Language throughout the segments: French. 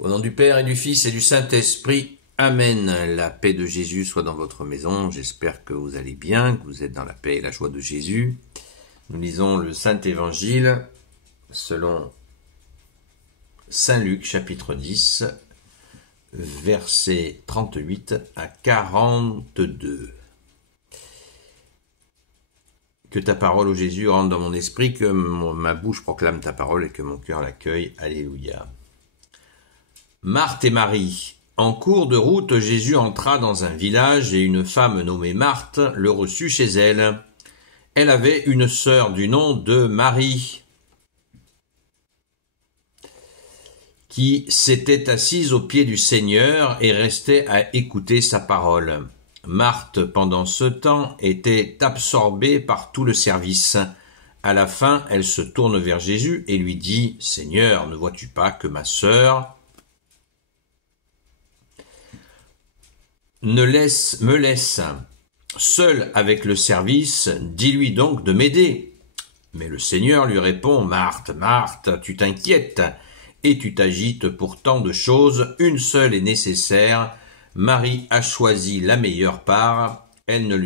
Au nom du Père et du Fils et du Saint-Esprit, Amen. La paix de Jésus soit dans votre maison. J'espère que vous allez bien, que vous êtes dans la paix et la joie de Jésus. Nous lisons le Saint-Évangile selon Saint Luc, chapitre 10, versets 38 à 42. Que ta parole, ô Jésus, rentre dans mon esprit, que ma bouche proclame ta parole et que mon cœur l'accueille. Alléluia. Marthe et Marie. En cours de route, Jésus entra dans un village et une femme nommée Marthe le reçut chez elle. Elle avait une sœur du nom de Marie qui s'était assise aux pieds du Seigneur et restait à écouter sa parole. Marthe, pendant ce temps, était absorbée par tout le service. À la fin, elle se tourne vers Jésus et lui dit « Seigneur, ne vois-tu pas que ma sœur me laisse seule avec le service, dis-lui donc de m'aider. » Mais le Seigneur lui répond « Marthe, Marthe, tu t'inquiètes et tu t'agites pour tant de choses, une seule est nécessaire. Marie a choisi la meilleure part, elle ne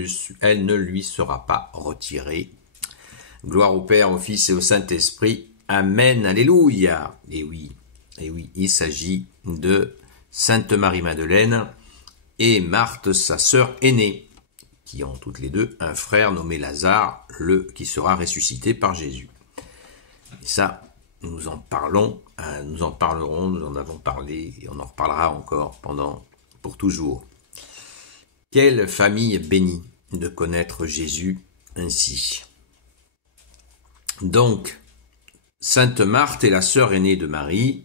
lui sera pas retirée. » Gloire au Père, au Fils et au Saint-Esprit. Amen, alléluia. Et oui, il s'agit de Sainte Marie-Madeleine et Marthe, sa sœur aînée, qui ont toutes les deux un frère nommé Lazare, qui sera ressuscité par Jésus. Et ça, nous en parlerons, nous en avons parlé et on en reparlera encore pour toujours. Quelle famille bénie de connaître Jésus ainsi. Donc, Sainte Marthe est la sœur aînée de Marie.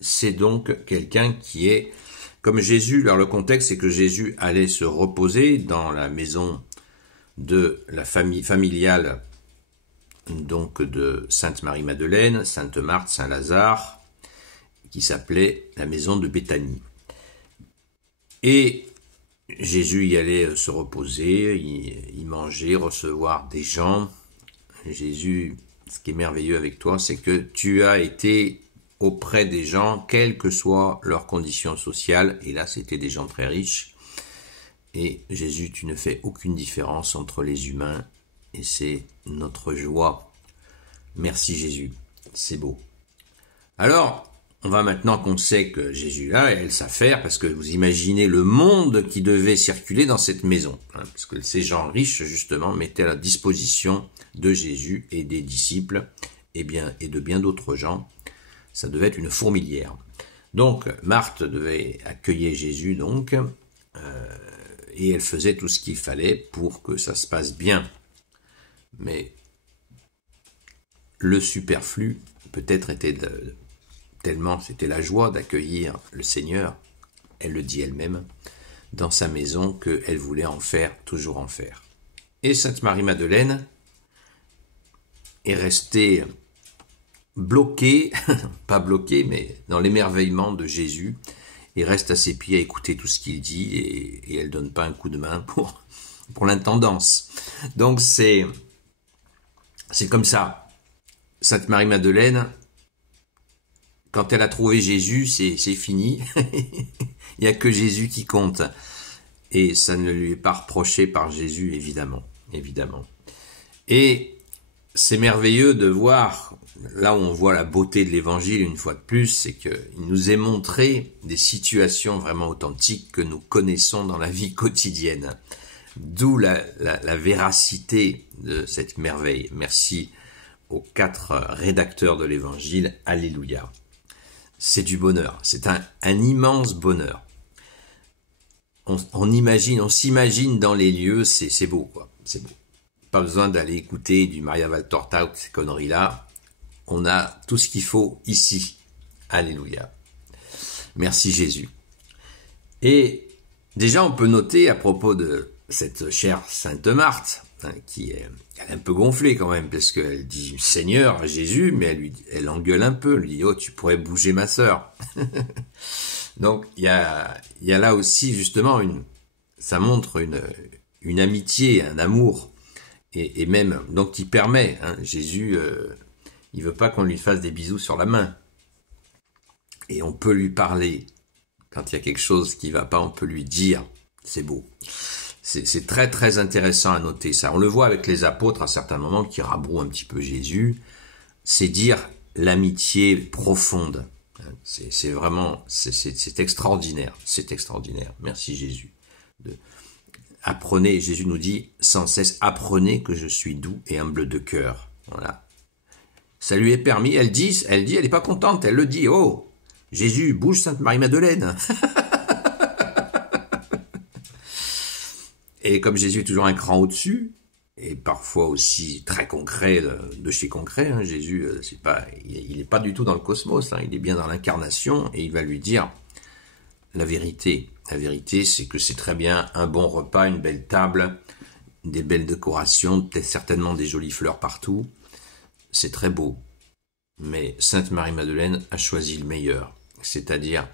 C'est donc quelqu'un qui est comme Jésus. Alors le contexte, c'est que Jésus allait se reposer dans la maison de la famille familiale donc de Sainte Marie-Madeleine, Sainte Marthe, Saint Lazare, qui s'appelait la maison de Béthanie. Et Jésus y allait se reposer, y manger, recevoir des gens. Jésus, ce qui est merveilleux avec toi, c'est que tu as été auprès des gens, quelles que soient leurs conditions sociales, et là c'était des gens très riches, et Jésus, tu ne fais aucune différence entre les humains, et c'est notre joie. Merci Jésus, c'est beau. Alors, on va maintenant qu'on sait que Jésus là, elle s'affaire, parce que vous imaginez le monde qui devait circuler dans cette maison, parce que ces gens riches justement mettaient à la disposition de Jésus et des disciples, et de bien d'autres gens. Ça devait être une fourmilière. Donc, Marthe devait accueillir Jésus, et elle faisait tout ce qu'il fallait pour que ça se passe bien. Mais le superflu, peut-être, était tellement c'était la joie d'accueillir le Seigneur, elle le dit elle-même, dans sa maison, qu'elle voulait toujours en faire. Et Sainte Marie-Madeleine est restée bloquée, pas bloquée, mais dans l'émerveillement de Jésus, et reste à ses pieds à écouter tout ce qu'il dit, et elle donne pas un coup de main pour l'intendance. Donc c'est comme ça. Sainte Marie-Madeleine, quand elle a trouvé Jésus, c'est fini. Il n'y a que Jésus qui compte. Et ça ne lui est pas reproché par Jésus, évidemment. Et c'est merveilleux de voir, là où on voit la beauté de l'évangile une fois de plus, c'est qu'il nous est montré des situations vraiment authentiques que nous connaissons dans la vie quotidienne. D'où la véracité de cette merveille. Merci aux 4 rédacteurs de l'évangile. Alléluia. C'est du bonheur. C'est un immense bonheur. On s'imagine dans les lieux, c'est beau, quoi. C'est beau. Pas besoin d'aller écouter du Maria Valtorta ou ces conneries-là. On a tout ce qu'il faut ici. Alléluia. Merci Jésus. Et déjà, on peut noter à propos de cette chère Sainte Marthe, elle est un peu gonflée quand même, parce qu'elle dit Seigneur à Jésus, mais elle engueule un peu, elle dit oh tu pourrais bouger ma sœur. Donc il y a là aussi justement ça montre une amitié, un amour, et même donc qui permet, Jésus il veut pas qu'on lui fasse des bisous sur la main. Et on peut lui parler. Quand il y a quelque chose qui va pas, on peut lui dire. C'est beau. C'est très très intéressant à noter ça. On le voit avec les apôtres à certains moments qui rabrouent un petit peu Jésus. C'est dire l'amitié profonde. C'est vraiment, c'est extraordinaire. C'est extraordinaire. Merci Jésus. Apprenez, Jésus nous dit sans cesse, apprenez que je suis doux et humble de cœur. Voilà. Ça lui est permis, elle dit, elle est pas contente, elle le dit, oh, Jésus, bouge Sainte Marie-Madeleine. Et comme Jésus est toujours un cran au-dessus, et parfois aussi très concret, de chez concret, hein, Jésus, il est pas du tout dans le cosmos, hein, il est bien dans l'incarnation, et il va lui dire la vérité. La vérité, c'est que c'est très bien un bon repas, une belle table, des belles décorations, peut-être certainement des jolies fleurs partout. C'est très beau. Mais Sainte Marie-Madeleine a choisi le meilleur, c'est-à-dire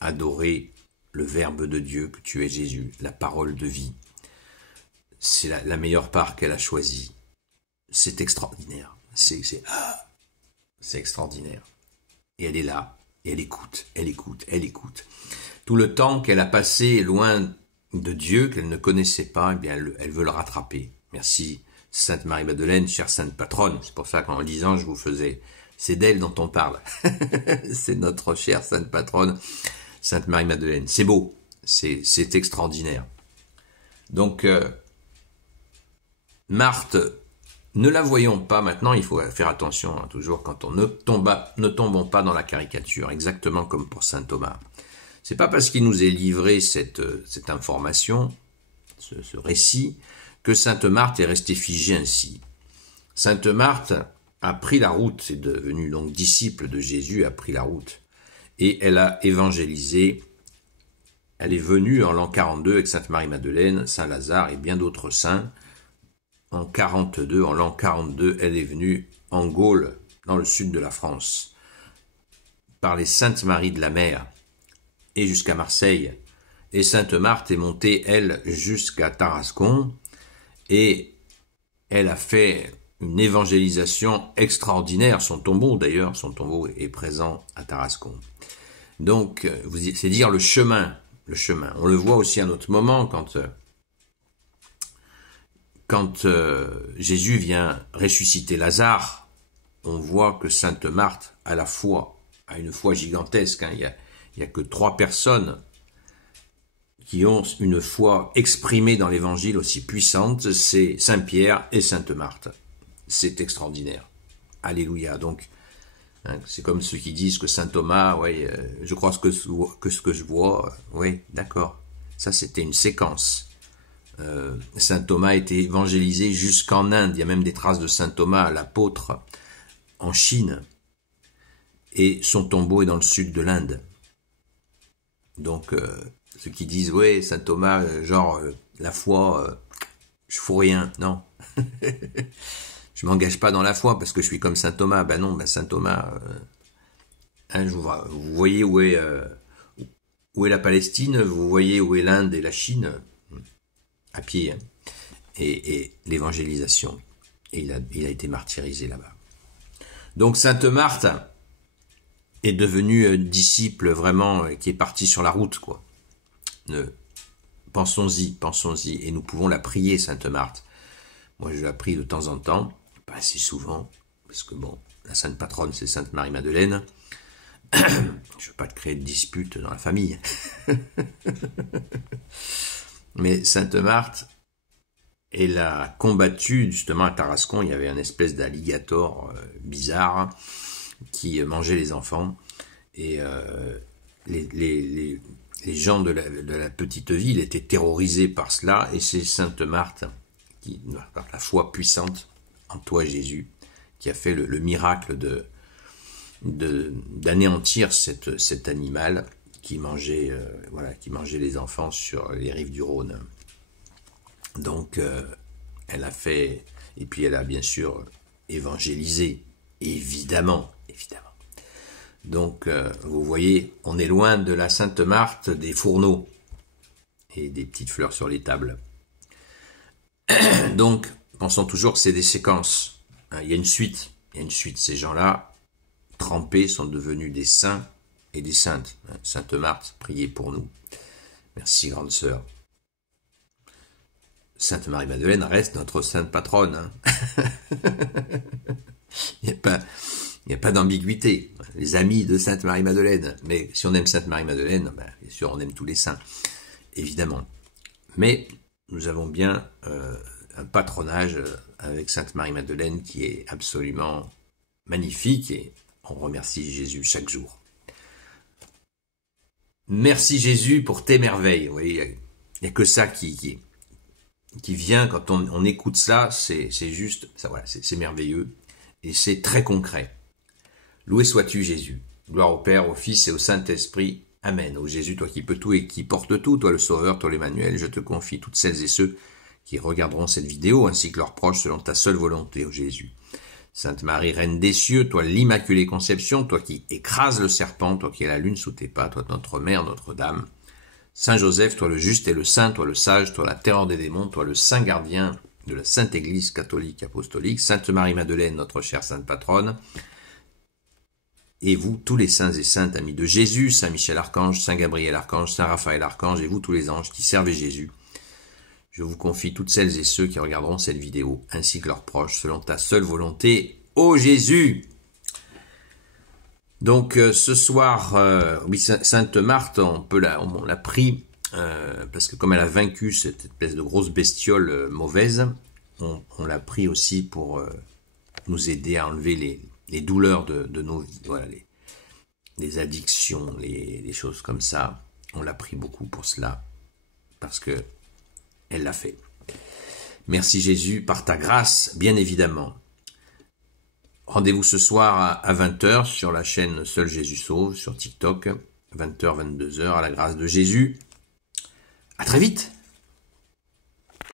adorer le Verbe de Dieu que tu es Jésus, la parole de vie. C'est la meilleure part qu'elle a choisie. C'est extraordinaire. C'est extraordinaire. Et elle est là, et elle écoute, elle écoute, elle écoute. Tout le temps qu'elle a passé loin de Dieu, qu'elle ne connaissait pas, eh bien elle veut le rattraper. Merci Sainte Marie-Madeleine, chère Sainte Patronne. C'est pour ça qu'en lisant, je vous faisais... C'est d'elle dont on parle. C'est notre chère Sainte Patronne, Sainte Marie-Madeleine. C'est beau, c'est extraordinaire. Donc, Marthe, ne la voyons pas maintenant, il faut faire attention hein, toujours quand on ne tombons pas dans la caricature, exactement comme pour Saint Thomas. C'est pas parce qu'il nous est livré cette information, ce récit, que Sainte Marthe est restée figée ainsi. Sainte Marthe a pris la route, est devenue donc disciple de Jésus, a pris la route, et elle a évangélisé. Elle est venue en l'an 42 avec Sainte Marie-Madeleine, Saint Lazare et bien d'autres saints. En l'an 42, elle est venue en Gaule, dans le sud de la France, par les Saintes Maries de la Mer, et jusqu'à Marseille. Et Sainte Marthe est montée, elle, jusqu'à Tarascon, et elle a fait une évangélisation extraordinaire. Son tombeau, d'ailleurs, son tombeau est présent à Tarascon. Donc, c'est dire le chemin. On le voit aussi à un autre moment, quand Jésus vient ressusciter Lazare, on voit que Sainte Marthe a la foi, a une foi gigantesque. Hein. Il y a que 3 personnes qui ont une foi exprimée dans l'Évangile aussi puissante, c'est Saint Pierre et Sainte Marthe. C'est extraordinaire. Alléluia. Donc, hein, c'est comme ceux qui disent que Saint Thomas, je crois ce que je vois. Oui, d'accord. Ça, c'était une séquence. Saint Thomas a été évangélisé jusqu'en Inde. Il y a même des traces de Saint Thomas, l'apôtre, en Chine. Et son tombeau est dans le sud de l'Inde. Donc, ceux qui disent, ouais, Saint Thomas, la foi, je fous rien. Non. Je m'engage pas dans la foi parce que je suis comme Saint Thomas. Ben non, Saint Thomas, vous voyez où est la Palestine, vous voyez où est l'Inde et la Chine, à pied, hein, et l'évangélisation. Et il a été martyrisé là-bas. Donc Sainte Marthe est devenue disciple vraiment qui est partie sur la route, quoi. Pensons-y, et nous pouvons la prier, Sainte Marthe. Moi, je la prie de temps en temps, pas assez souvent, parce que bon, la Sainte Patronne, c'est Sainte Marie-Madeleine. Je veux pas te créer de dispute dans la famille. Mais Sainte Marthe, elle a combattu, justement, à Tarascon, il y avait une espèce d'alligator bizarre qui mangeait les enfants. Et les gens de la petite ville étaient terrorisés par cela, et c'est Sainte Marthe, qui, par la foi puissante en toi Jésus, qui a fait le miracle d'anéantir cet animal qui mangeait les enfants sur les rives du Rhône. Donc elle a fait, et puis elle a bien sûr évangélisé, évidemment. Donc vous voyez, on est loin de la Sainte Marthe des fourneaux et des petites fleurs sur les tables. Donc pensons toujours que c'est des séquences. Il y a une suite. Ces gens-là, trempés, sont devenus des saints et des saintes. Sainte Marthe, priez pour nous. Merci, grande sœur. Sainte Marie-Madeleine reste notre sainte patronne. Il n'y a pas d'ambiguïté. Les amis de Sainte Marie-Madeleine. Mais si on aime Sainte Marie-Madeleine, ben, bien sûr, on aime tous les saints, évidemment. Mais nous avons bien un patronage avec Sainte Marie-Madeleine qui est absolument magnifique et on remercie Jésus chaque jour. Merci Jésus pour tes merveilles. Vous voyez, il n'y a que ça qui vient quand on écoute ça, c'est juste, ça, voilà, c'est merveilleux et c'est très concret. Loué sois-tu Jésus. Gloire au Père, au Fils et au Saint-Esprit. Amen. Ô Jésus, toi qui peux tout et qui porte tout, toi le Sauveur, toi l'Emmanuel, je te confie toutes celles et ceux qui regarderont cette vidéo, ainsi que leurs proches, selon ta seule volonté, ô Jésus. Sainte Marie, Reine des cieux, toi l'Immaculée Conception, toi qui écrases le serpent, toi qui as la lune sous tes pas, toi notre Mère, Notre-Dame. Saint Joseph, toi le juste et le saint, toi le sage, toi la terreur des démons, toi le saint gardien de la Sainte Église catholique apostolique. Sainte Marie-Madeleine, notre chère sainte patronne. Et vous, tous les saints et saintes amis de Jésus, Saint Michel Archange, Saint Gabriel Archange, Saint Raphaël Archange, et vous tous les anges qui servez Jésus, je vous confie toutes celles et ceux qui regarderont cette vidéo, ainsi que leurs proches, selon ta seule volonté, ô Jésus. Donc ce soir, oui, Sainte Marthe, on l'a pris, parce que comme elle a vaincu cette espèce de grosse bestiole mauvaise, on l'a pris aussi pour nous aider à enlever les douleurs de nos vies, voilà, les addictions, les choses comme ça. On l'a pris beaucoup pour cela, parce que elle l'a fait. Merci Jésus, par ta grâce, bien évidemment. Rendez-vous ce soir à 20h sur la chaîne Seul Jésus Sauve, sur TikTok, 20h, 22h, à la grâce de Jésus. À très vite!